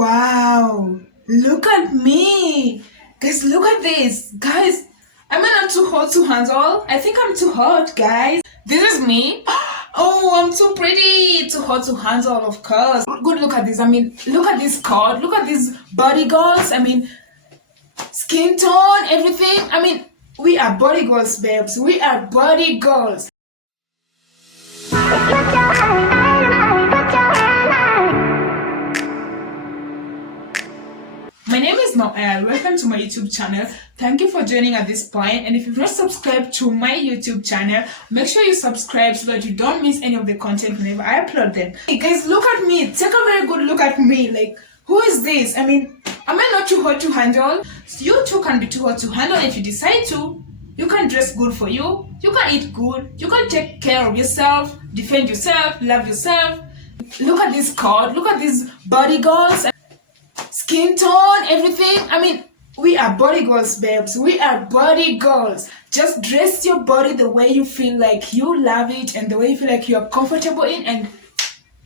Wow, look at me. Guys, look at this. Guys, am I not too hot to handle? I think I'm too hot, guys. This is me. Oh, I'm too pretty. Too hot to handle, of course. Good, look at this. I mean, look at this cord. Look at these body girls. I mean, skin tone, everything. I mean, we are body girls, babes. We are body girls. My name is Marvin. Welcome to my YouTube channel. Thank you for joining at this point. And if you've not subscribed to my YouTube channel, make sure you subscribe so that you don't miss any of the content whenever I upload them. Hey guys, look at me. Take a very good look at me. Like, who is this? I mean, am I not too hot to handle? You too can be too hot to handle if you decide to. You can dress good for you. You can eat good. You can take care of yourself, defend yourself, love yourself. Look at this cord. Look at these body girls. Skin tone, everything. I mean, we are body girls, babes. We are body girls. Just dress your body the way you feel like you love it and the way you feel like you're comfortable in, and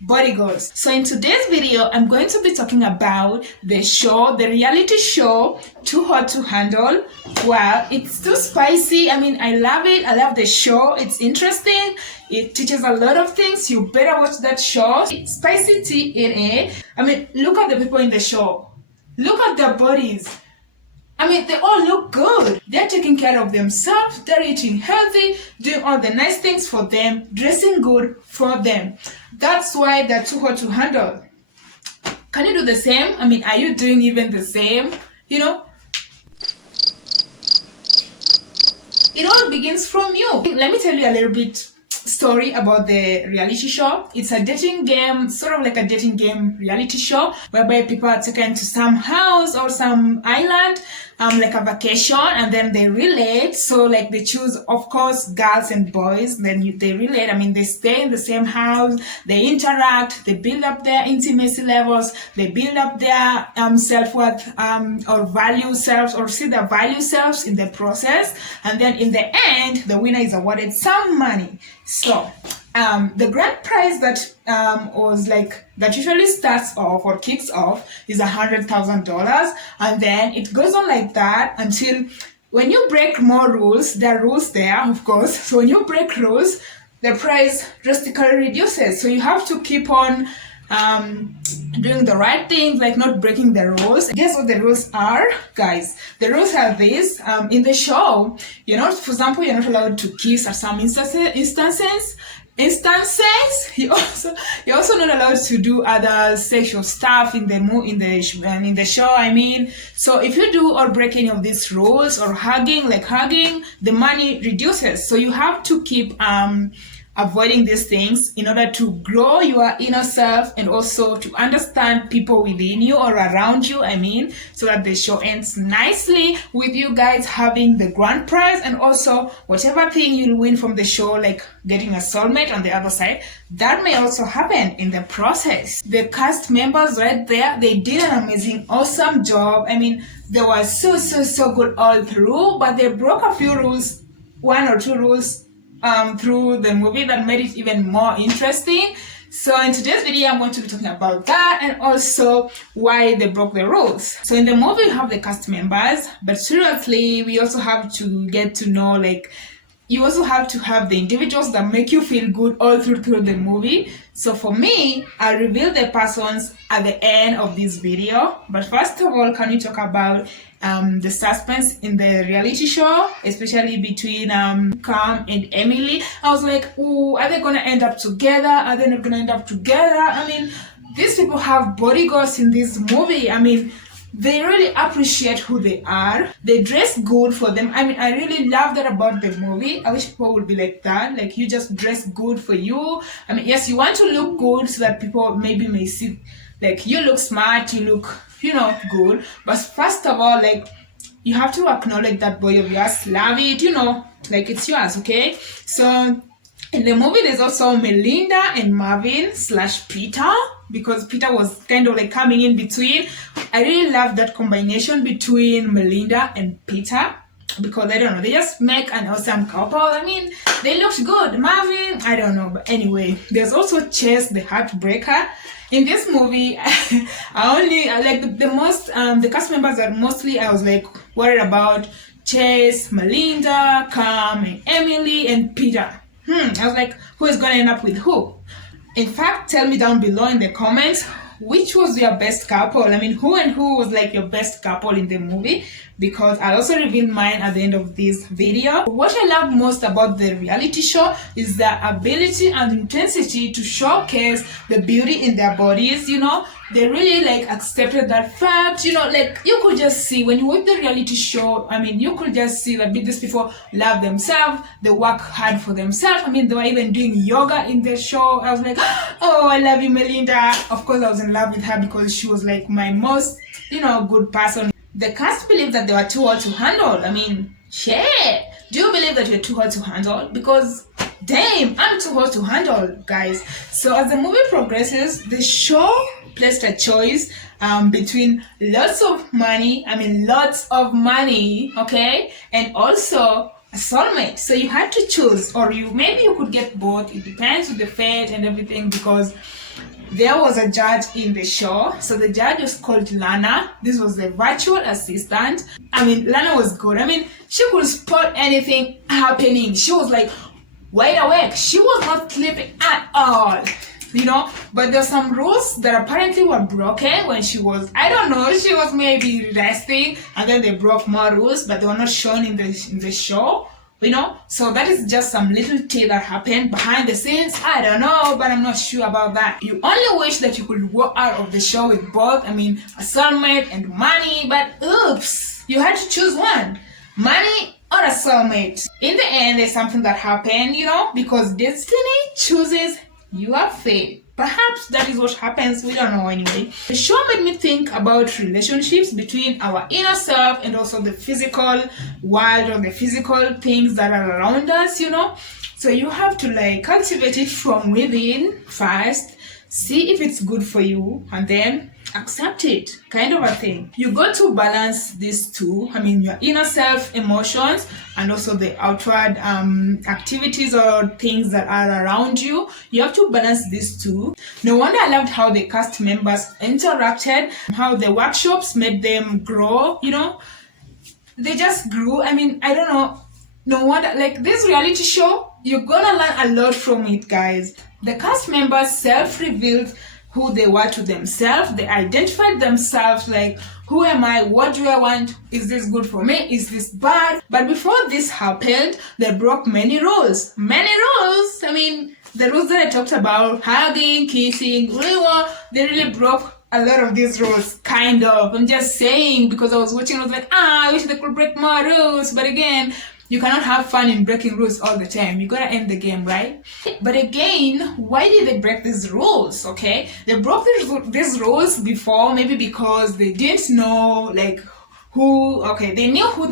body girls. So in today's video, I'm going to be talking about the show, the reality show, Too Hot to Handle. Wow, it's too spicy. I mean, I love it. I love the show. It's interesting. It teaches a lot of things. You better watch that show. It's spicy TNA. I mean, look at the people in the show. Look at their bodies. I mean, they all look good. They're taking care of themselves. They're eating healthy, doing all the nice things for them, dressing good for them. That's why they're too hot to handle. Can you do the same? I mean, are you doing even the same? You know? It all begins from you. Let me tell you a little bit story about the reality show. It's a dating game, sort of like a dating game reality show, whereby people are taken to some house or some island, like a vacation, and then they relate. So like they choose, of course, girls and boys, then they relate. I mean, they stay in the same house, they interact, they build up their intimacy levels, they build up their self-worth or value selves, or see their value selves in the process. And then in the end, the winner is awarded some money. So the grand prize that was like, that usually starts off or kicks off is $100,000, and then it goes on like that until when you break more rules. There are rules there, of course. So when you break rules, the prize drastically reduces. So you have to keep on doing the right things, like not breaking the rules. Guess what the rules are, guys? The rules are this. In the show, you're not, for example, you're not allowed to kiss at some instances. You're also not allowed to do other sexual stuff in the show. I mean, so if you do or break any of these rules, or hugging, the money reduces. So you have to keep avoiding these things in order to grow your inner self, and also to understand people within you or around you. I mean, so that the show ends nicely with you guys having the grand prize, and also whatever thing you'll win from the show, like getting a soulmate on the other side, that may also happen in the process. The cast members right there, they did an amazing, awesome job. I mean, they were so good all through, but they broke a few rules, one or two rules through the movie, that made it even more interesting. So in today's video, I'm going to be talking about that, and also why they broke the rules. So in the movie, we have the cast members, but seriously, we also have to get to know, like, you also have to have the individuals that make you feel good all through the movie. So for me, I'll reveal the persons at the end of this video. But first of all, can we talk about the suspense in the reality show, especially between Cam and Emily? I was like, oh, are they gonna end up together? Are they not gonna end up together? I mean, these people have bodyguards in this movie. I mean, they really appreciate who they are. They dress good for them. I mean, I really love that about the movie. I wish people would be like that. Like, you just dress good for you. I mean, yes, you want to look good so that people maybe may see, like, you look smart, you look, good. But first of all, like, you have to acknowledge that boy of yours, love it, like it's yours, okay? So in the movie, there's also Melinda and Marvin / Peter, because Peter was kind of like coming in between. I really love that combination between Melinda and Peter, because I don't know, they just make an awesome couple. I mean, they looked good. Marvin, I don't know, but anyway, there's also Chase, the heartbreaker. In this movie, I only like the most the cast members that mostly I was like worried about: Chase, Melinda, Cam, and Emily, and Peter. I was like, who is gonna end up with who? In fact, tell me down below in the comments which was your best couple. I mean, who and who was like your best couple in the movie, because I'll also reveal mine at the end of this video. What I love most about the reality show is the ability and intensity to showcase the beauty in their bodies. You know, they really like accepted that fact. You know, like you could just see when you watch the reality show, I mean, you could just see that these people love themselves, they work hard for themselves. I mean, they were even doing yoga in the show. I was like, oh, I love you, Melinda. Of course, I was in love with her because she was like my most, you know, good person. The cast believed that they were too hard to handle. I mean, shit. Do you believe that you're too hard to handle? Because, damn, I'm too hard to handle, guys. So as the movie progresses, the show placed a choice between lots of money, okay, and also a soulmate. So you had to choose, or maybe you could get both. It depends with the fate and everything, because there was a judge in the show. So the judge was called Lana. This was the virtual assistant. I mean, Lana was good. I mean, she could spot anything happening. She was like wide awake. She was not sleeping at all, you know. But there's some rules that apparently were broken when she was, I don't know, she was maybe resting, and then they broke more rules, but they were not shown in the show. You know, so that is just some little tea that happened behind the scenes. I don't know, but I'm not sure about that. You only wish that you could walk out of the show with both, I mean, a soulmate and money, but oops, you had to choose one, money or a soulmate. In the end, there's something that happened, you know, because destiny chooses your fate. Perhaps that is what happens, we don't know anyway. The show made me think about relationships between our inner self and also the physical world, or the physical things that are around us, you know. So you have to like cultivate it from within first, see if it's good for you, and then accept it, kind of a thing. You got to balance these two, I mean, your inner self emotions and also the outward activities or things that are around you. You have to balance these two. No wonder I loved how the cast members interacted, how the workshops made them grow, you know. They just grew. I mean, I don't know, no wonder, like this reality show, you're gonna learn a lot from it, guys. The cast members self-revealed who they were to themselves. They identified themselves like, who am I? What do I want? Is this good for me? Is this bad? But before this happened, they broke many rules. Many rules! I mean, the rules that I talked about, hugging, kissing, they really broke a lot of these rules, kind of. I'm just saying, because I was watching, I was like, I wish they could break more rules. But again, you cannot have fun in breaking rules all the time. You gotta end the game, right? But again, why did they break these rules? Okay, they broke these rules before, maybe because they didn't know like who. Okay, they knew who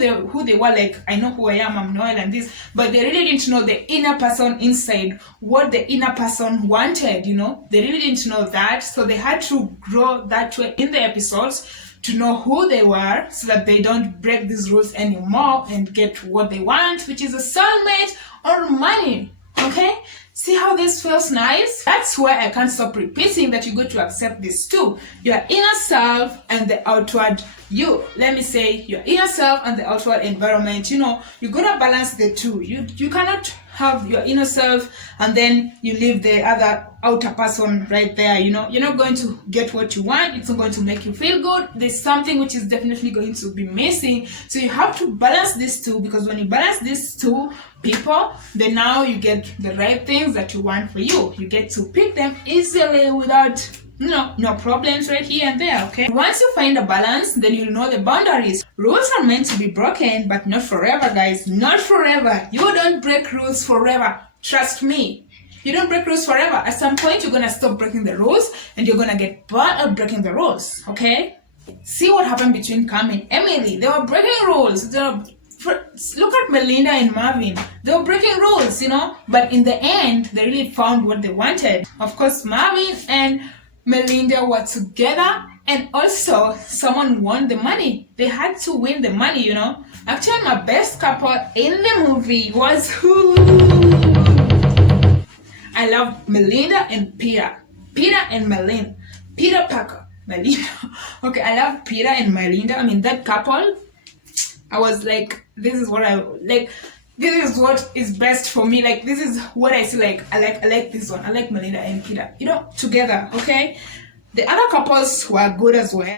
they were. Like, I know who I am. I'm Noel and this, but they really didn't know the inner person inside, what the inner person wanted. You know, they really didn't know that, so they had to grow that way in the episodes, to know who they were, so that they don't break these rules anymore and get what they want, which is a soulmate or money. Okay? See how this feels nice? That's why I can't stop repeating that you got to accept this too. Your inner self and the outward you. Let me say your inner self and the outward environment. You know, you gotta balance the two. You cannot have your inner self and then you leave the other outer person right there. You know, you're not going to get what you want. It's not going to make you feel good. There's something which is definitely going to be missing. So you have to balance these two, because when you balance these two people, then now you get the right things that you want for you. You get to pick them easily without no problems right here and there. Okay, once you find a balance, then you'll know the boundaries. Rules are meant to be broken, but not forever, guys. Not forever. You don't break rules forever. Trust me. You don't break rules forever. At some point, you're gonna stop breaking the rules, and you're gonna get bored of breaking the rules. Okay? See what happened between Cam and Emily. They were breaking rules. Look at Melinda and Marvin. They were breaking rules, you know. But in the end, they really found what they wanted. Of course, Marvin and Melinda were together, and also someone won the money. They had to win the money, you know. Actually, my best couple in the movie was who? I love Melinda and Peter. Peter and Melinda. Peter Parker, Melinda. Okay, I love Peter and Melinda. I mean, that couple, I was like, this is what I like. This is what is best for me. Like, this is what I see. Like, I like this one. I like Melinda and Peter. You know, together. Okay. The other couples were good as well.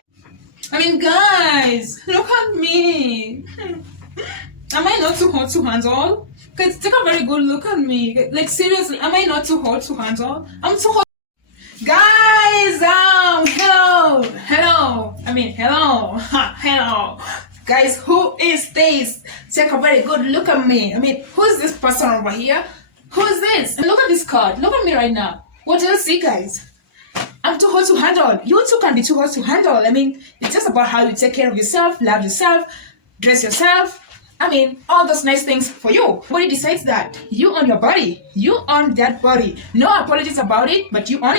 I mean, guys, look at me. Am I not too hot to handle? Guys, take a very good look at me. Like, seriously, am I not too hot to handle? I'm too hot. Guys, hello. I mean, hello, hello. Guys, who is this? Take a very good look at me. I mean, who's this person over here? Who's this? And look at this card. Look at me right now. What do you see, guys? I'm too hot to handle. You too can be too hot to handle. I mean, it's just about how you take care of yourself, love yourself, dress yourself. I mean, all those nice things for you. Nobody decides that. You own your body. You own that body. No apologies about it, but you own it.